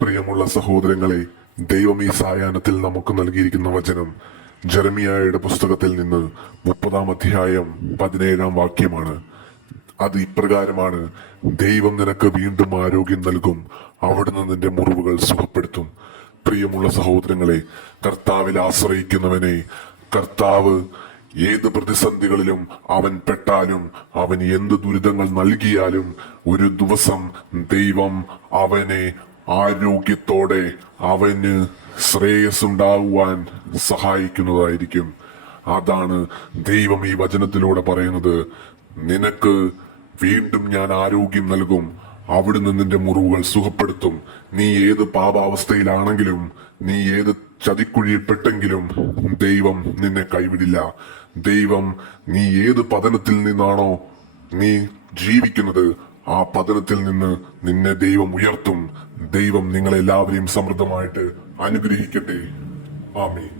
പ്രിയമുള്ള സഹോദരങ്ങളെ, ദൈവം ഈ സായാഹ്നത്തിൽ നമുക്ക് നൽകിയിരിക്കുന്ന വചനം ജെറമിയായുടെ പുസ്തകത്തിൽ നിന്ന് 30-ാം അധ്യായം 17-ാം വാക്യമാണ്. അത് ഇപ്രകാരമാണ്: ദൈവം നിനക്ക് വീണ്ടും ആരോഗ്യം നൽകും, അവിടുന്ന് നിന്റെ മുറിവുകൾ സുഖപ്പെടുത്തും. പ്രിയമുള്ള സഹോദരങ്ങളെ, കർത്താവിൽ ആശ്രയിക്കുന്നവനെ കർത്താവ് ഏത് പ്രതിസന്ധികളിലും അവൻ പെട്ടാലും, അവൻ എന്ത് ദുരിതങ്ങൾ നൽകിയാലും, ഒരു ദിവസം ദൈവം അവനെ ആരോഗ്യത്തോടെ അവന് ശ്രേയസ്സുണ്ടാകുവാൻ സഹായിക്കുന്നതായിരിക്കും. അതാണ് ദൈവം ഈ വചനത്തിലൂടെ പറയുന്നത്. നിനക്ക് വീണ്ടും ഞാൻ ആരോഗ്യം നൽകും, അവിടുന്ന് നിന്റെ മുറിവുകൾ സുഖപ്പെടുത്തും. നീ ഏത് പാപാവസ്ഥയിലാണെങ്കിലും, നീ ഏത് ചതിക്കുഴിയിൽപ്പെട്ടെങ്കിലും ദൈവം നിന്നെ കൈവിടില്ല. ദൈവം, നീ ഏത് പതനത്തിൽ നിന്നാണോ നീ ജീവിക്കുന്നത്, ആ പതനത്തിൽ നിന്ന് നിന്നെ ദൈവം ഉയർത്തും. ദൈവം നിങ്ങളെല്ലാവരെയും സമൃദ്ധമായിട്ട് അനുഗ്രഹിക്കട്ടെ. ആമേൻ.